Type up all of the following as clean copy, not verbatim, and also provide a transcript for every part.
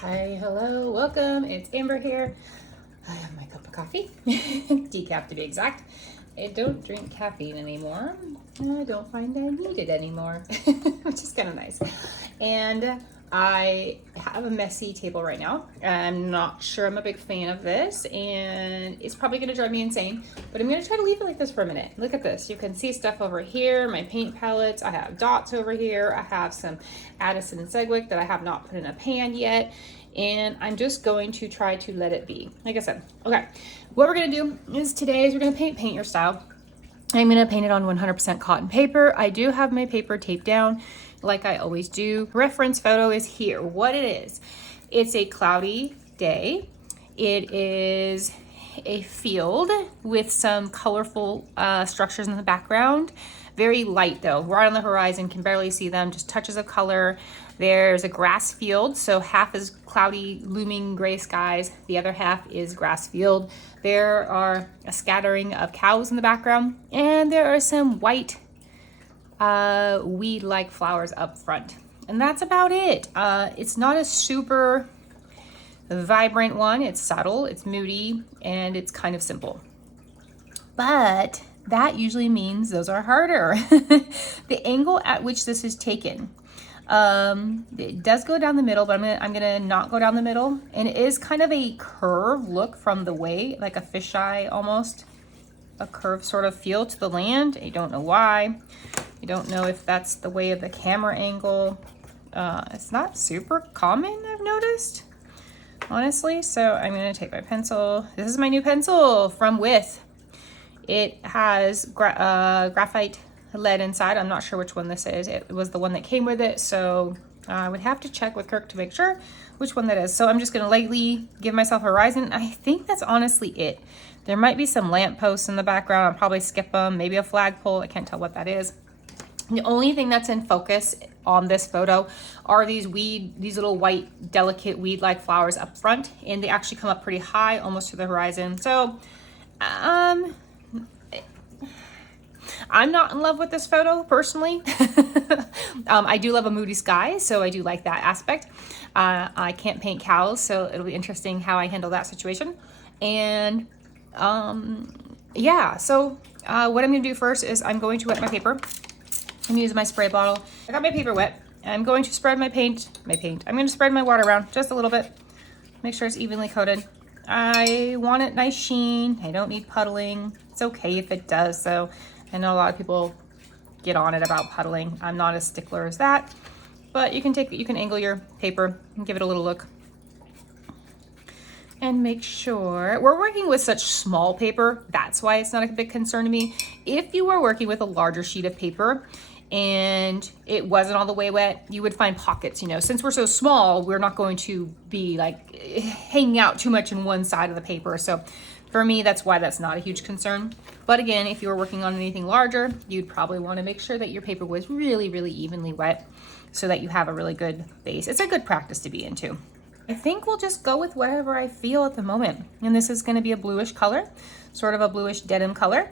Hi, hello, welcome. It's Amber here. I have my cup of coffee, decaf to be exact. I don't drink caffeine anymore. I don't find I need it anymore, which is kind of nice. And I have a messy table right now. I'm not sure I'm a big fan of this, and it's probably going to drive me insane, but I'm going to try to leave it like this for a minute. Look at this. You can see stuff over here, my paint palettes. I have dots over here. I have some Addison and Sedgwick that I have not put in a pan yet, and I'm just going to try to let it be. Like I said, okay, what we're going to do is today we're going to paint your style. I'm going to paint it on 100% cotton paper. I do have my paper taped down like I always do. Reference photo is here. What it is, it's a cloudy day. It is a field with some colorful structures in the background. Very light though, right on the horizon, can barely see them, just touches of color. There's a grass field, so half is cloudy, looming gray skies. The other half is grass field. There are a scattering of cows in the background, and there are some white weed-like flowers up front. And that's about it. It's not a super vibrant one. It's subtle, it's moody, and it's kind of simple. But that usually means those are harder. The angle at which this is taken, it does go down the middle, but I'm gonna not go down the middle. And it is kind of a curve look from the way, like a fisheye almost. A curved sort of feel to the land. I don't know why. I don't know if that's the way of the camera angle. It's not super common, I've noticed, honestly. So I'm gonna take my pencil. This is my new pencil from With. It has graphite lead inside. I'm not sure which one this is. It was the one that came with it, so I would have to check with Kirk to make sure which one that is. So I'm just gonna lightly give myself a horizon. I think that's honestly it. There might be some lamp posts in the background. I'll probably skip them. Maybe a flagpole. I can't tell what that is. The only thing that's in focus on this photo are these little white, delicate weed-like flowers up front, and they actually come up pretty high, almost to the horizon. So, I'm not in love with this photo personally. I do love a moody sky, so I do like that aspect. I can't paint cows, so it'll be interesting how I handle that situation. And yeah, so what I'm gonna do first is I'm going to wet my paper. I'm gonna use my spray bottle. I got my paper wet. I'm going to spread my paint. I'm gonna spread my water around just a little bit. Make sure it's evenly coated. I want it nice sheen. I don't need puddling. It's okay if it does, so I know a lot of people get on it about puddling. I'm not as stickler as that, but you can angle your paper and give it a little look. And make sure, we're working with such small paper, that's why it's not a big concern to me. If you were working with a larger sheet of paper and it wasn't all the way wet, you would find pockets, you know. Since we're so small, we're not going to be like hanging out too much in one side of the paper. So for me, that's why that's not a huge concern. But again, if you were working on anything larger, you'd probably want to make sure that your paper was really, really evenly wet so that you have a really good base. It's a good practice to be in too. I think we'll just go with whatever I feel at the moment. And this is going to be a bluish color, sort of a bluish denim color.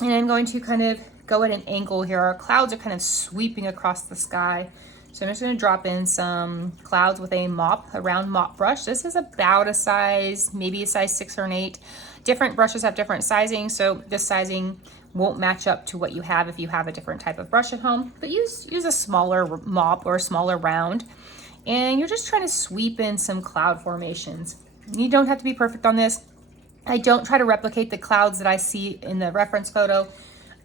And I'm going to kind of go at an angle here. Our clouds are kind of sweeping across the sky. So I'm just going to drop in some clouds with a round mop brush. This is about a size, maybe a size 6 or an 8. Different brushes have different sizing, so this sizing won't match up to what you have if you have a different type of brush at home. But use a smaller mop or a smaller round. And you're just trying to sweep in some cloud formations. You don't have to be perfect on this. I don't try to replicate the clouds that I see in the reference photo.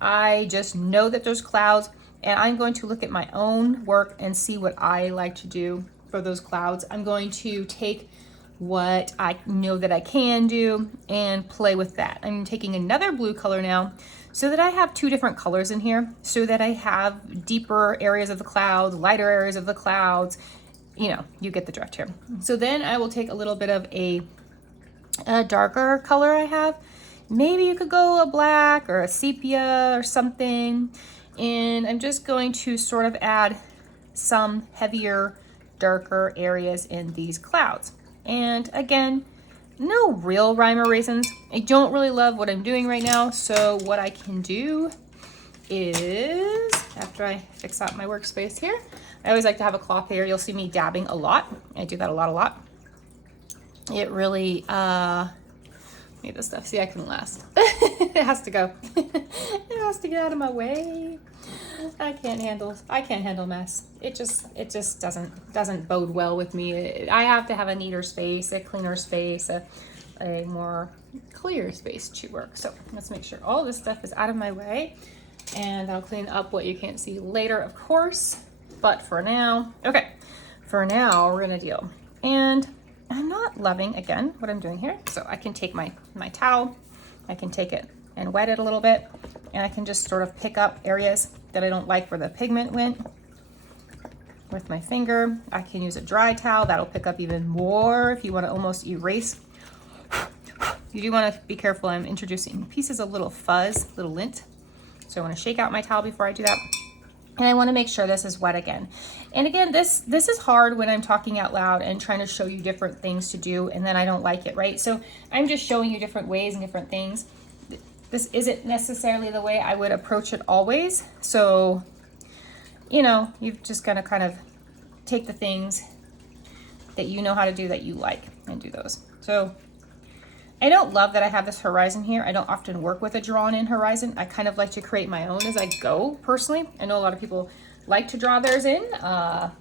I just know that there's clouds, and I'm going to look at my own work and see what I like to do for those clouds. I'm going to take what I know that I can do and play with that. I'm taking another blue color now so that I have 2 different colors in here, so that I have deeper areas of the clouds, lighter areas of the clouds. You know, you get the drift here. So then I will take a little bit of a darker color I have. Maybe you could go a black or a sepia or something. And I'm just going to sort of add some heavier, darker areas in these clouds. And again, no real rhyme or reasons. I don't really love what I'm doing right now. So what I can do is, after I fix out my workspace here, I always like to have a cloth here. You'll see me dabbing a lot. I do that a lot. It really, made this stuff. See, I couldn't last. It has to go. It has to get out of my way. I can't handle mess. It just doesn't bode well with me. I have to have a neater space, a cleaner space, a more clear space to work. So let's make sure all this stuff is out of my way, and I'll clean up what you can't see later, of course. But for now, okay, for now we're gonna deal. And I'm not loving, again, what I'm doing here. So I can take my towel, I can take it and wet it a little bit, and I can just sort of pick up areas that I don't like where the pigment went with my finger. I can use a dry towel, that'll pick up even more if you wanna almost erase. You do wanna be careful, I'm introducing pieces of little fuzz, little lint. So I wanna shake out my towel before I do that. And I wanna make sure this is wet again. And again, this is hard when I'm talking out loud and trying to show you different things to do, and then I don't like it, right? So I'm just showing you different ways and different things. This isn't necessarily the way I would approach it always. So, you know, you've just gotta kind of take the things that you know how to do that you like and do those. So I don't love that I have this horizon here. I don't often work with a drawn in horizon. I kind of like to create my own as I go, personally. I know a lot of people like to draw theirs in, but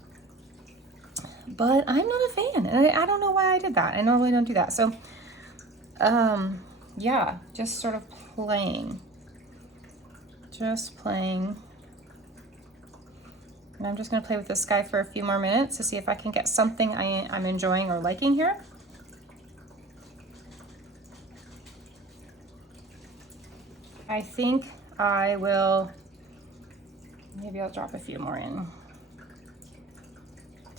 I'm not a fan. And I don't know why I did that. I normally don't do that. So, yeah, just sort of playing. Just playing. And I'm just gonna play with this guy for a few more minutes to see if I can get something I'm enjoying or liking here. I think I will, maybe I'll drop a few more in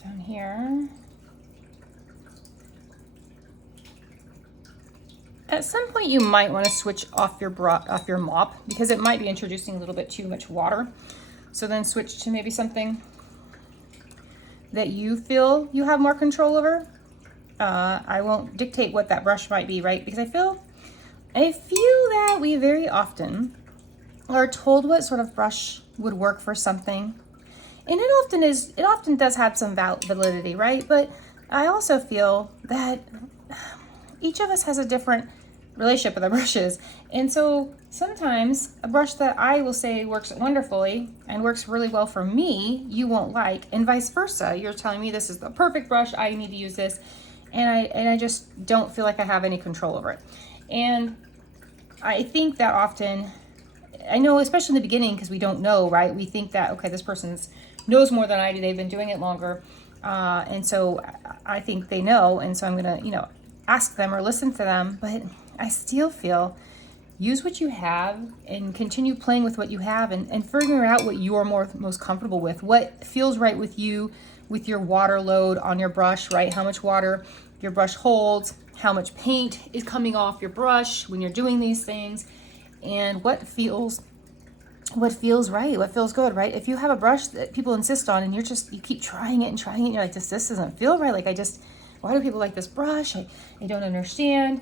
down here. At some point you might want to switch off your mop because it might be introducing a little bit too much water. So then switch to maybe something that you feel you have more control over. I won't dictate what that brush might be, right? Because I feel that we very often are told what sort of brush would work for something. And it often does have some validity, right? But I also feel that each of us has a different relationship with our brushes. And so sometimes a brush that I will say works wonderfully and works really well for me, you won't like, and vice versa. You're telling me this is the perfect brush, I need to use this, and I just don't feel like I have any control over it. And I think that often, I know especially in the beginning because we don't know, right? We think that, okay, this person knows more than I do, they've been doing it longer, and so I think they know, and so I'm gonna, you know, ask them or listen to them. But I still feel, use what you have and continue playing with what you have, and figuring out what you're most comfortable with, what feels right with you, with your water load on your brush, right? How much water your brush holds, how much paint is coming off your brush when you're doing these things, and what feels right, what feels good, right? If you have a brush that people insist on and you keep trying it and you're like, this doesn't feel right. Like, why do people like this brush? I don't understand.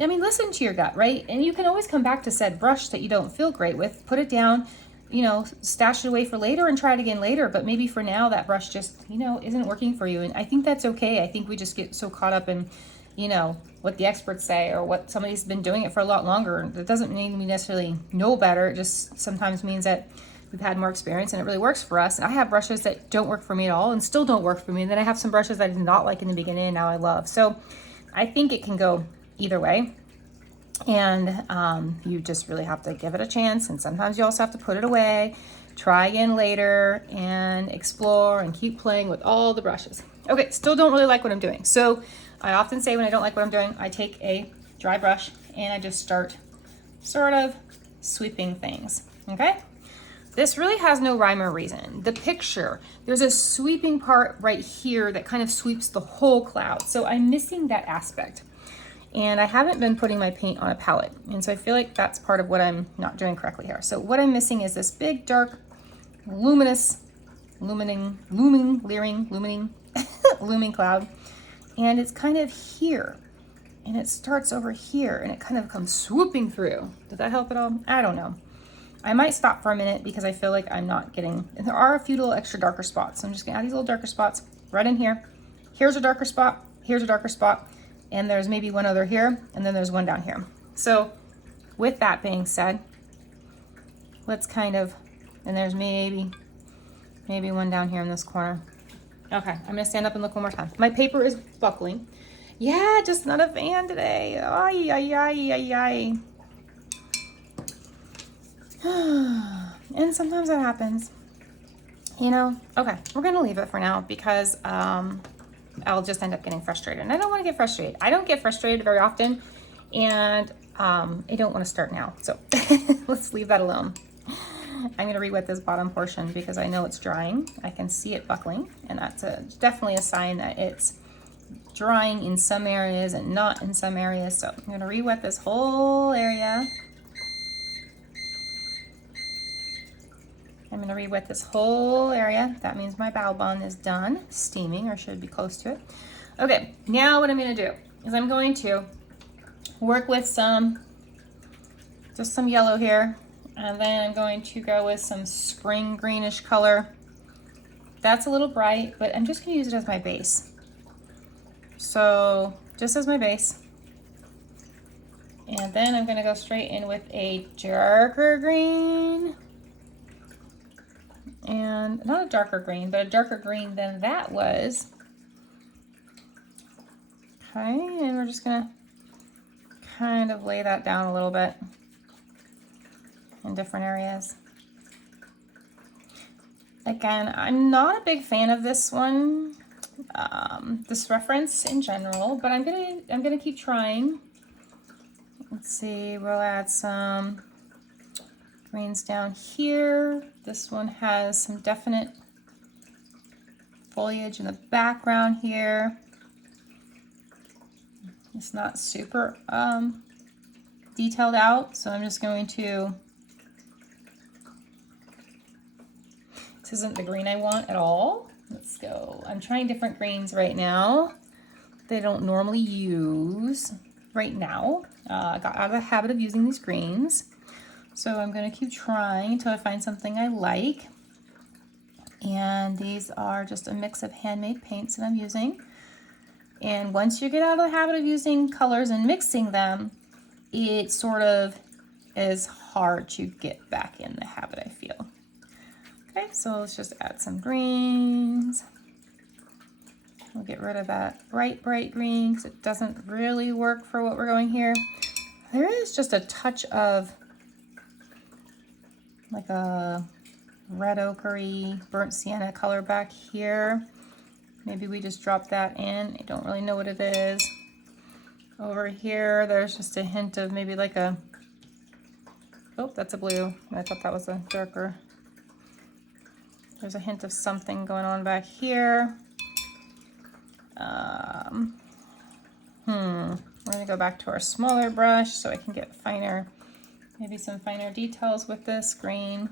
I mean, listen to your gut, right? And you can always come back to said brush that you don't feel great with, put it down, you know, stash it away for later and try it again later. But maybe for now that brush just, you know, isn't working for you. And I think that's okay. I think we just get so caught up in, you know, what the experts say or what somebody's been doing it for a lot longer. That doesn't mean we necessarily know better. It just sometimes means that we've had more experience and it really works for us. And I have brushes that don't work for me at all and still don't work for me. And then I have some brushes that I did not like in the beginning and now I love. So I think it can go either way. And you just really have to give it a chance. And sometimes you also have to put it away, try again later, and explore and keep playing with all the brushes. Okay, still don't really like what I'm doing. So I often say when I don't like what I'm doing, I take a dry brush and I just start sort of sweeping things, okay? This really has no rhyme or reason. The picture, there's a sweeping part right here that kind of sweeps the whole cloud. So I'm missing that aspect. And I haven't been putting my paint on a palette. And so I feel like that's part of what I'm not doing correctly here. So what I'm missing is this big, dark, luminous, looming cloud. And it's kind of here. And it starts over here and it kind of comes swooping through. Does that help at all? I don't know. I might stop for a minute because I feel like I'm not getting, and there are a few little extra darker spots. So I'm just gonna add these little darker spots right in here. Here's a darker spot, here's a darker spot, and there's maybe one other here, and then there's one down here. So with that being said, let's kind of, and there's maybe one down here in this corner. Okay, I'm gonna stand up and look one more time. My paper is buckling. Yeah, just not a fan today. Ay, ay, ay, ay, ay. And sometimes that happens, you know. Okay, we're gonna leave it for now because I'll just end up getting frustrated, and I don't want to get frustrated. I don't get frustrated very often, and I don't want to start now, so let's leave that alone. I'm gonna re-wet this bottom portion because I know it's drying. I can see it buckling, and that's definitely a sign that it's drying in some areas and not in some areas. So I'm gonna re-wet this whole area. I'm gonna re-wet this whole area. That means my bao bun is done steaming, or should be close to it. Okay, now what I'm gonna do is I'm going to work with just some yellow here, and then I'm going to go with some spring greenish color. That's a little bright, but I'm just gonna use it as my base. So just as my base. And then I'm gonna go straight in with a darker green. And not a darker green, but a darker green than that was. Okay, and we're just gonna kind of lay that down a little bit in different areas. Again, I'm not a big fan of this one, this reference in general, but I'm gonna keep trying. Let's see, we'll add some greens down here. This one has some definite foliage in the background here. It's not super detailed out, so I'm just going to, this isn't the green I want at all. Let's go. I'm trying different greens right now that I don't normally use right now. I got out of the habit of using these greens. So I'm going to keep trying until I find something I like. And these are just a mix of handmade paints that I'm using. And once you get out of the habit of using colors and mixing them, it sort of is hard to get back in the habit, I feel. Okay, so let's just add some greens. We'll get rid of that bright green because it doesn't really work for what we're going here. There is just a touch of like a red ochre-y, burnt sienna color back here. Maybe we just drop that in. I don't really know what it is. Over here, there's just a hint of maybe like a, oh, that's a blue. I thought that was a darker. There's a hint of something going on back here. We're gonna go back to our smaller brush so I can get finer, maybe some finer details with this green.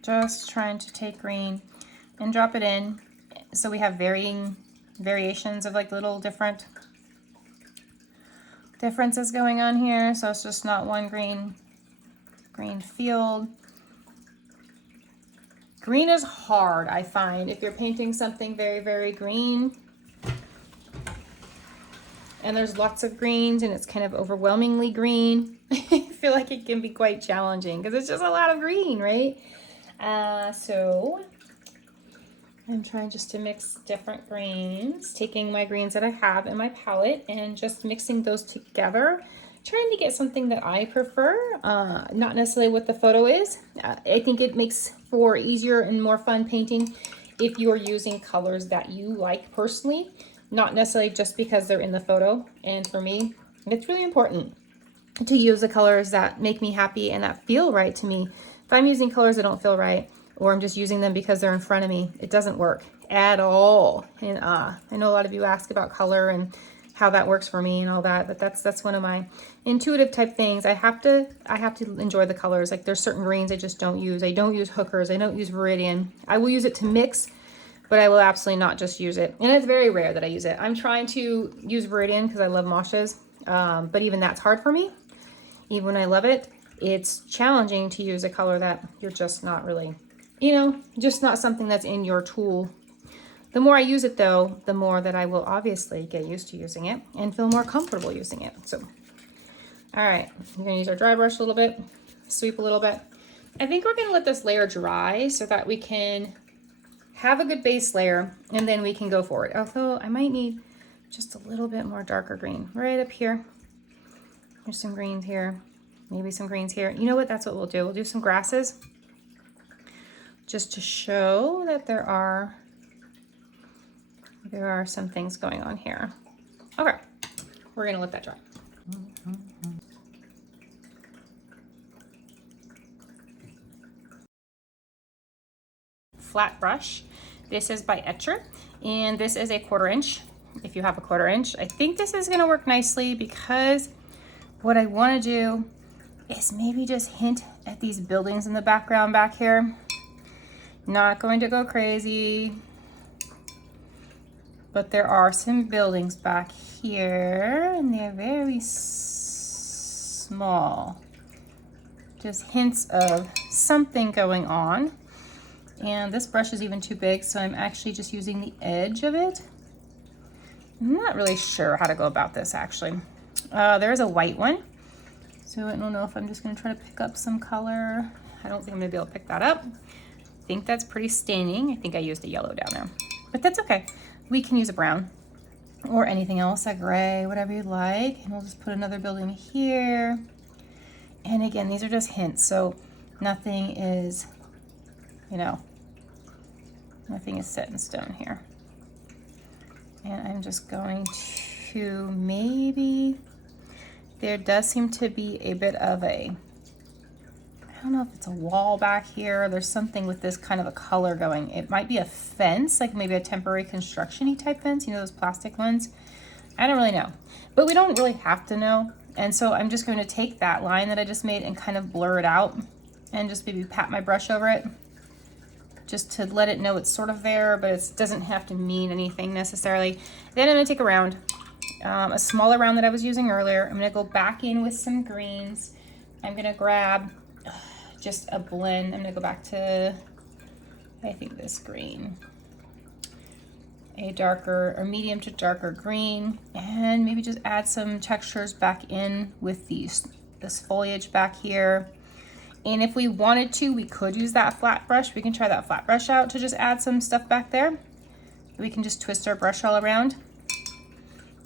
Just trying to take green and drop it in so we have variations of like little differences going on here. So it's just not one green field. Green is hard, I find, if you're painting something very green and there's lots of greens and it's kind of overwhelmingly green. I feel like it can be quite challenging because it's just a lot of green, right? So I'm trying just to mix different greens, taking my greens that I have in my palette and just mixing those together, trying to get something that I prefer, not necessarily what the photo is. I think it makes for easier and more fun painting if you are using colors that you like personally, not necessarily just because they're in the photo. And for me, it's really important to use the colors that make me happy and that feel right to me. If I'm using colors that don't feel right, or I'm just using them because they're in front of me. It doesn't work at all. And I know a lot of you ask about color and how that works for me and all that, but that's one of my intuitive type things. I have to enjoy the colors. Like there's certain greens I just don't use. I don't use hookers. I don't use Viridian. I will use it to mix, but I will absolutely not just use it. And it's very rare that I use it. I'm trying to use Viridian because I love moshes, but even that's hard for me. Even when I love it, it's challenging to use a color that you're just not really, you know, just not something that's in your tool. The more I use it though, the more that I will obviously get used to using it and feel more comfortable using it. So, all right, we're gonna use our dry brush a little bit, sweep a little bit. I think we're gonna let this layer dry so that we can have a good base layer and then we can go forward. Although I might need just a little bit more darker green right up here. There's some greens here, maybe some greens here. You know what, that's what we'll do. We'll do some grasses just to show that there are some things going on here. Okay, we're gonna let that dry. Flat brush. This is by Etcher, and this is a 1/4 inch. If you have a 1/4 inch, I think this is gonna work nicely because what I wanna do is maybe just hint at these buildings in the background back here. Not going to go crazy, but there are some buildings back here and they're very small. Just hints of something going on. And this brush is even too big, so I'm actually just using the edge of it. I'm not really sure how to go about this actually. There's a white one, so I don't know if I'm just gonna try to pick up some color. I don't think I'm gonna be able to pick that up. I think that's pretty staining. I think I used a yellow down there, but that's okay. We can use a brown or anything else, a gray, whatever you like. And we'll just put another building here. And again, these are just hints, so nothing is, you know, nothing is set in stone here. And I'm just going to maybe, there does seem to be a bit of a, I don't know if it's a wall back here. There's something with this kind of a color going. It might be a fence, like maybe a temporary construction-y type fence, you know, those plastic ones. I don't really know, but we don't really have to know. And so I'm just going to take that line that I just made and kind of blur it out and just maybe pat my brush over it just to let it know it's sort of there, but it doesn't have to mean anything necessarily. Then I'm gonna take a round, a smaller round that I was using earlier. I'm gonna go back in with some greens. I'm gonna grab just a blend. I'm gonna go back to, I think this green, a darker or medium to darker green, and maybe just add some textures back in with this foliage back here. And if we wanted to, we could use that flat brush. We can try that flat brush out to just add some stuff back there. We can just twist our brush all around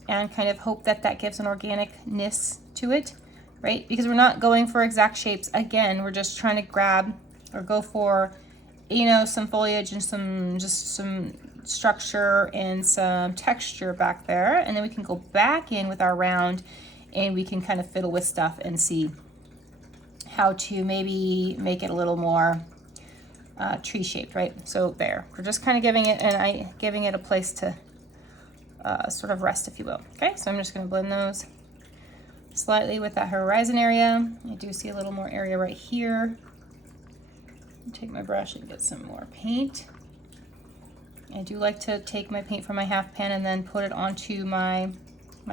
and kind of hope that that gives an organicness to it, right? Because we're not going for exact shapes. Again, we're just trying to grab or go for, you know, some foliage and some structure and some texture back there. And then we can go back in with our round and we can kind of fiddle with stuff and see how to maybe make it a little more tree shaped, right? So there, we're just kind of giving it a place to sort of rest, if you will. Okay, so I'm just gonna blend those slightly with that horizon area. I do see a little more area right here. Take my brush and get some more paint. I do like to take my paint from my half pan and then put it onto my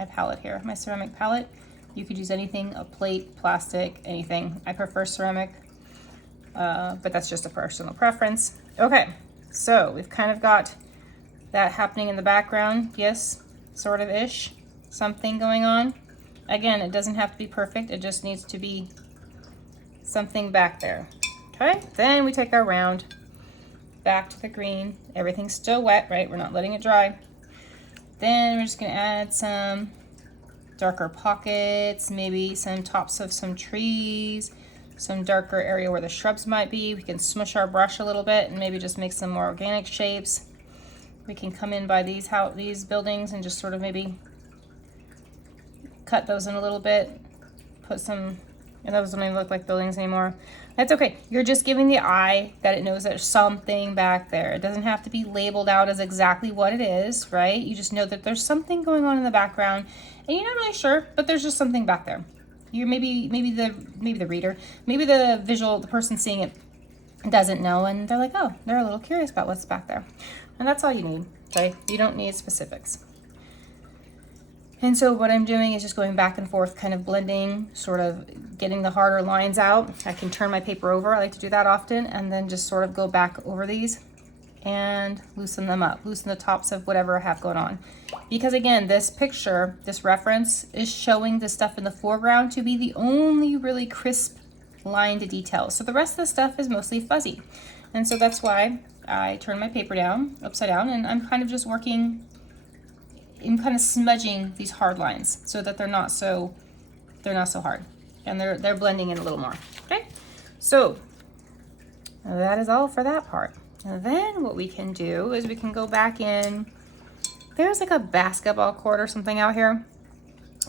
palette here, my ceramic palette. You could use anything, a plate, plastic, anything. I prefer ceramic, but that's just a personal preference. Okay, so we've kind of got that happening in the background. Yes, sort of ish, something going on. Again, it doesn't have to be perfect. It just needs to be something back there. Okay, then we take our round back to the green. Everything's still wet, right? We're not letting it dry. Then we're just gonna add some darker pockets, maybe some tops of some trees, some darker area where the shrubs might be. We can smush our brush a little bit and maybe just make some more organic shapes. We can come in by these buildings and just sort of maybe cut those in a little bit, put some, and those don't even look like buildings anymore. That's okay. You're just giving the eye that it knows there's something back there. It doesn't have to be labeled out as exactly what it is, right? You just know that there's something going on in the background and you're not really sure, but there's just something back there. You maybe the reader, maybe the visual, the person seeing it doesn't know, and they're like, oh, they're a little curious about what's back there. And that's all you need, okay? You don't need specifics. And so what I'm doing is just going back and forth, kind of blending, sort of getting the harder lines out. I can turn my paper over. I like to do that often, and then just sort of go back over these and loosen them up, loosen the tops of whatever I have going on. Because again, this picture, this reference is showing the stuff in the foreground to be the only really crisp line to details. So the rest of the stuff is mostly fuzzy. And so that's why I turn my paper down, upside down, and I'm kind of just working in kind of smudging these hard lines so that they're not so hard, and they're blending in a little more. Okay, so that is all for that part. And then what we can do is we can go back in. There's like a basketball court or something out here.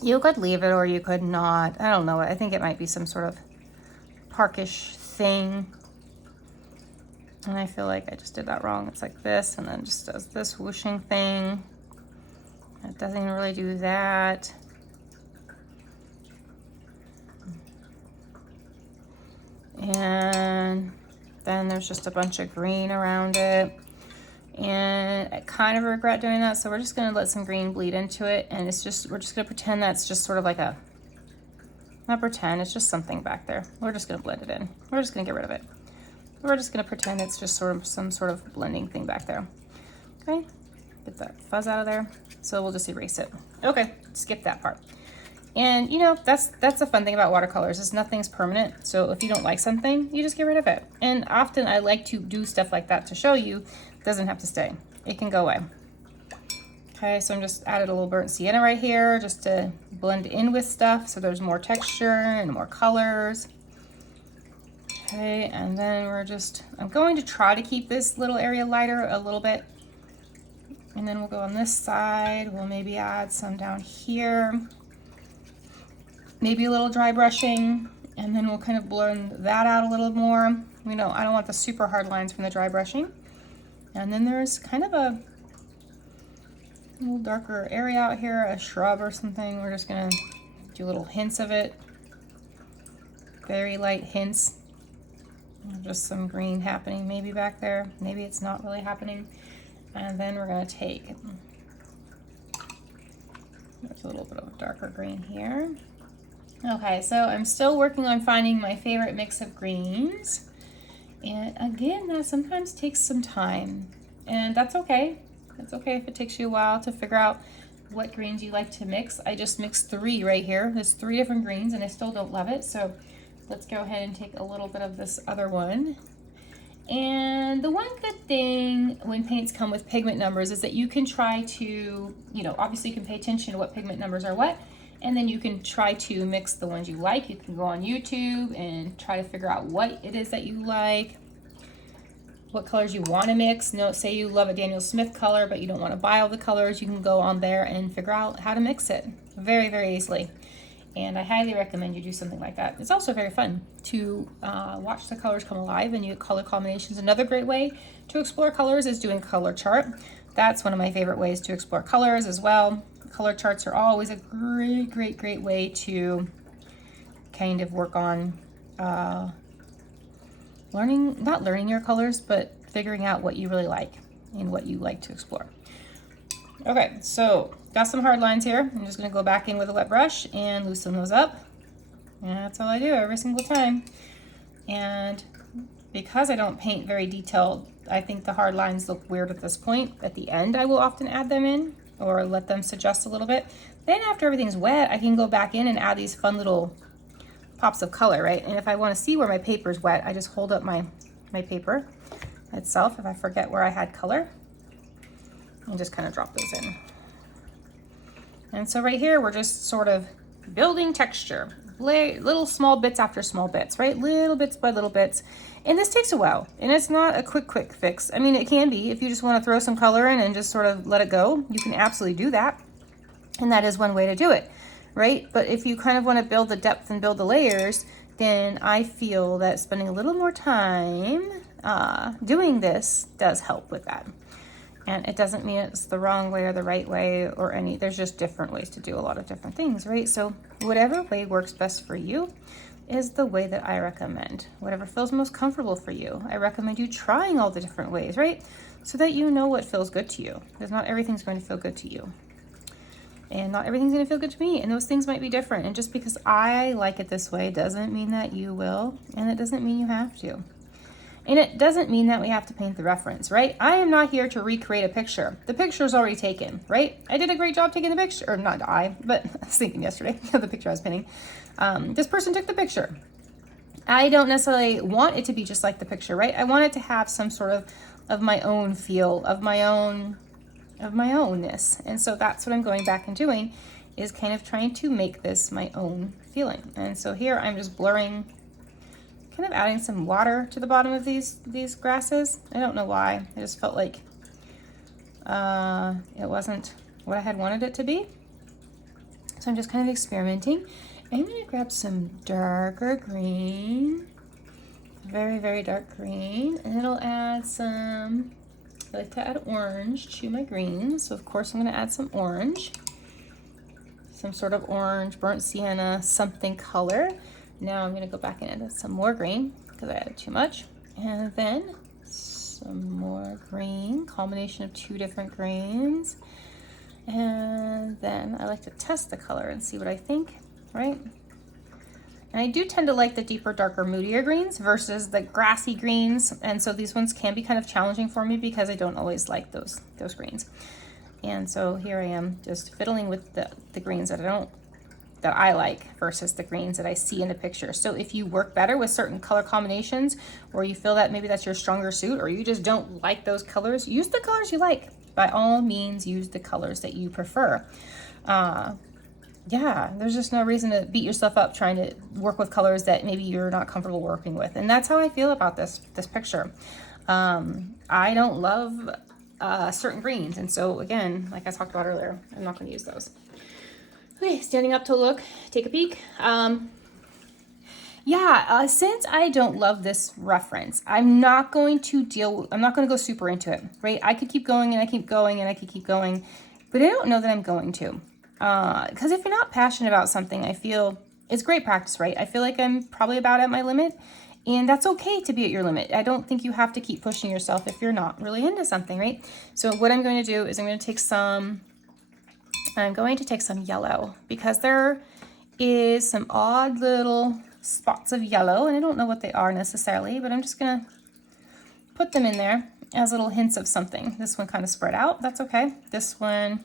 You could leave it or you could not. I don't know. I think it might be some sort of parkish thing. And I feel like I just did that wrong. It's like this, and then just does this whooshing thing. It doesn't even really do that. And then there's just a bunch of green around it. And I kind of regret doing that, so we're just gonna let some green bleed into it, and we're just gonna pretend that's just sort of like not pretend, it's just something back there. We're just gonna blend it in. We're just gonna get rid of it. We're just gonna pretend it's just sort of some sort of blending thing back there. Okay, get that fuzz out of there. So we'll just erase it. Okay, skip that part. And you know, that's the fun thing about watercolors is nothing's permanent. So if you don't like something, you just get rid of it. And often I like to do stuff like that to show you it doesn't have to stay. It can go away. Okay, so I'm just added a little burnt sienna right here just to blend in with stuff so there's more texture and more colors. Okay, and then I'm going to try to keep this little area lighter a little bit. And then we'll go on this side. We'll maybe add some down here. Maybe a little dry brushing. And then we'll kind of blend that out a little more. You know, I don't want the super hard lines from the dry brushing. And then there's kind of a little darker area out here, a shrub or something. We're just gonna do little hints of it. Very light hints. Just some green happening maybe back there. Maybe it's not really happening. And then we're going to take, there's a little bit of a darker green here. Okay, so I'm still working on finding my favorite mix of greens. And again, that sometimes takes some time. And that's okay. That's okay if it takes you a while to figure out what greens you like to mix. I just mixed 3 right here. There's 3 different greens and I still don't love it. So let's go ahead and take a little bit of this other one. And the one good thing when paints come with pigment numbers is that you can try to, you know, obviously you can pay attention to what pigment numbers are what, and then you can try to mix the ones you like. You can go on YouTube and try to figure out what it is that you like, what colors you want to mix. No, say you love a Daniel Smith color, but you don't want to buy all the colors. You can go on there and figure out how to mix it very, very easily. And I highly recommend you do something like that. It's also very fun to watch the colors come alive and you get color combinations. Another great way to explore colors is doing color chart. That's one of my favorite ways to explore colors as well. Color charts are always a great way to kind of work on not learning your colors, but figuring out what you really like and what you like to explore. Okay, so got some hard lines here. I'm just gonna go back in with a wet brush and loosen those up. And that's all I do every single time. And because I don't paint very detailed, I think the hard lines look weird at this point. At the end, I will often add them in or let them suggest a little bit. Then after everything's wet, I can go back in and add these fun little pops of color, right? And if I wanna see where my paper's wet, I just hold up my paper itself if I forget where I had color. And just kind of drop those in. And so right here, we're just sort of building texture, little small bits after small bits, right? Little bits by little bits. And this takes a while, and it's not a quick fix. I mean, it can be if you just want to throw some color in and just sort of let it go, you can absolutely do that. And that is one way to do it, right? But if you kind of want to build the depth and build the layers, then I feel that spending a little more time doing this does help with that. And it doesn't mean it's the wrong way or the right way or any, there's just different ways to do a lot of different things, right? So whatever way works best for you is the way that I recommend. Whatever feels most comfortable for you. I recommend you trying all the different ways, right? So that you know what feels good to you. Because not everything's going to feel good to you. And not everything's going to feel good to me. And those things might be different. And just because I like it this way doesn't mean that you will. And it doesn't mean you have to. And it doesn't mean that we have to paint the reference, right? I am not here to recreate a picture. The picture is already taken, right? I did a great job taking the picture, or not I, but I was thinking yesterday, the picture I was painting. This person took the picture. I don't necessarily want it to be just like the picture, right? I want it to have some sort of my own feel, of my ownness. And so that's what I'm going back and doing, is kind of trying to make this my own feeling. And so here I'm just blurring, kind of adding some water to the bottom of these grasses. I don't know why. I just felt like it wasn't what I had wanted it to be. So I'm just kind of experimenting. I'm going to grab some darker green, very, very dark green, and it'll add some, I like to add orange to my greens. So of course I'm going to add some orange, some sort of orange, burnt sienna, something color. Now I'm going to go back and add some more green because I added too much. And then some more green, combination of two different greens. And then I like to test the color and see what I think, right? And I do tend to like the deeper, darker, moodier greens versus the grassy greens. And so these ones can be kind of challenging for me because I don't always like those greens. And so here I am just fiddling with the greens that I like versus the greens that I see in the picture. So if you work better with certain color combinations, or you feel that maybe that's your stronger suit, or you just don't like those colors, use the colors you like. By all means, use the colors that you prefer. Yeah, there's just no reason to beat yourself up trying to work with colors that maybe you're not comfortable working with. And that's how I feel about this picture. I don't love certain greens. And so again, like I talked about earlier, I'm not gonna use those. Okay, standing up to look, take a peek. Since I don't love this reference, I'm not going to go super into it, right? I could keep going and I keep going and I could keep going, but I don't know that I'm going to. Because if you're not passionate about something, I feel it's great practice, right? I feel like I'm probably about at my limit, and that's okay to be at your limit. I don't think you have to keep pushing yourself if you're not really into something, right? So what I'm going to do is I'm going to take some yellow, because there is some odd little spots of yellow, and I don't know what they are necessarily, but I'm just gonna put them in there as little hints of something. This one kind of spread out, that's okay. This one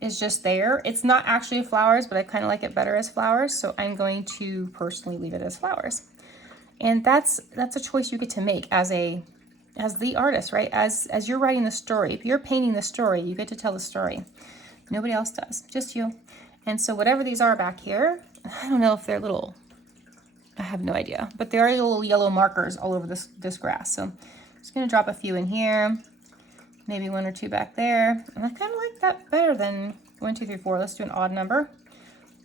is just there. It's not actually flowers, but I kind of like it better as flowers, so I'm going to personally leave it as flowers. And that's a choice you get to make as the artist, right? As you're writing the story. If you're painting the story, you get to tell the story. Nobody else does, just you. And so whatever these are back here, I don't know if they're little, I have no idea, but there are little yellow markers all over this grass. So I'm just gonna drop a few in here, maybe one or two back there. And I kind of like that better than 1, 2, 3, 4. Let's do an odd number.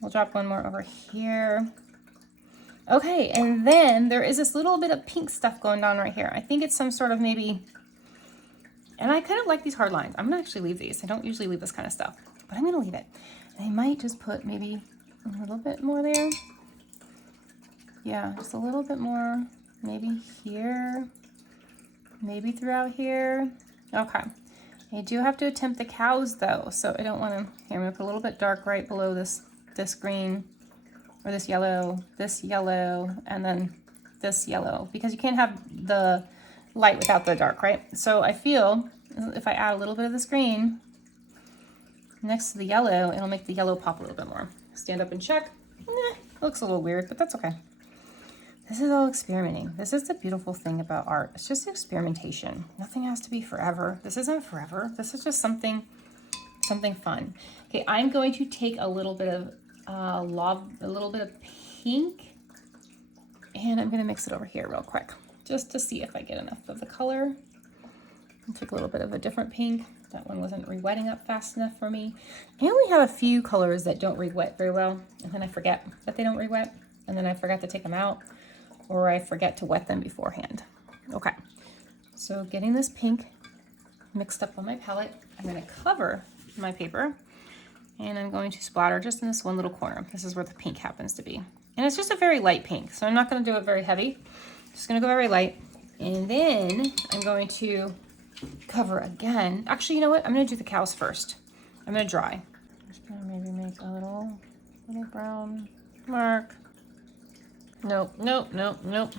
We'll drop one more over here. Okay, and then there is this little bit of pink stuff going on right here. I think it's some sort of maybe, and I kind of like these hard lines. I'm gonna actually leave these. I don't usually leave this kind of stuff, but I'm gonna leave it. And I might just put maybe a little bit more there. Yeah, just a little bit more, maybe here, maybe throughout here. Okay, I do have to attempt the cows though, so I don't want to, here I'm gonna put a little bit dark right below this green, or this yellow, and then this yellow, because you can't have the light without the dark, right? So I feel if I add a little bit of this green next to the yellow, it'll make the yellow pop a little bit more. Stand up and check. Looks a little weird, but that's okay. This is all experimenting. This is the beautiful thing about art. It's just experimentation. Nothing has to be forever. This isn't forever. This is just something fun. Okay, I'm going to take a little bit of pink, and I'm gonna mix it over here real quick, just to see if I get enough of the color. I'll take a little bit of a different pink. That one wasn't re-wetting up fast enough for me. I only have a few colors that don't re-wet very well, and then I forget that they don't re-wet. and then I forgot to take them out, or I forget to wet them beforehand. Okay, so getting this pink mixed up on my palette, I'm gonna cover my paper, and I'm going to splatter just in this one little corner. This is where the pink happens to be. And it's just a very light pink, so I'm not gonna do it very heavy. Just gonna go very light. And then I'm going to cover again. Actually, you know what? I'm gonna do the cows first. I'm gonna dry. I'm just gonna maybe make a little brown mark. Nope, nope, nope, nope.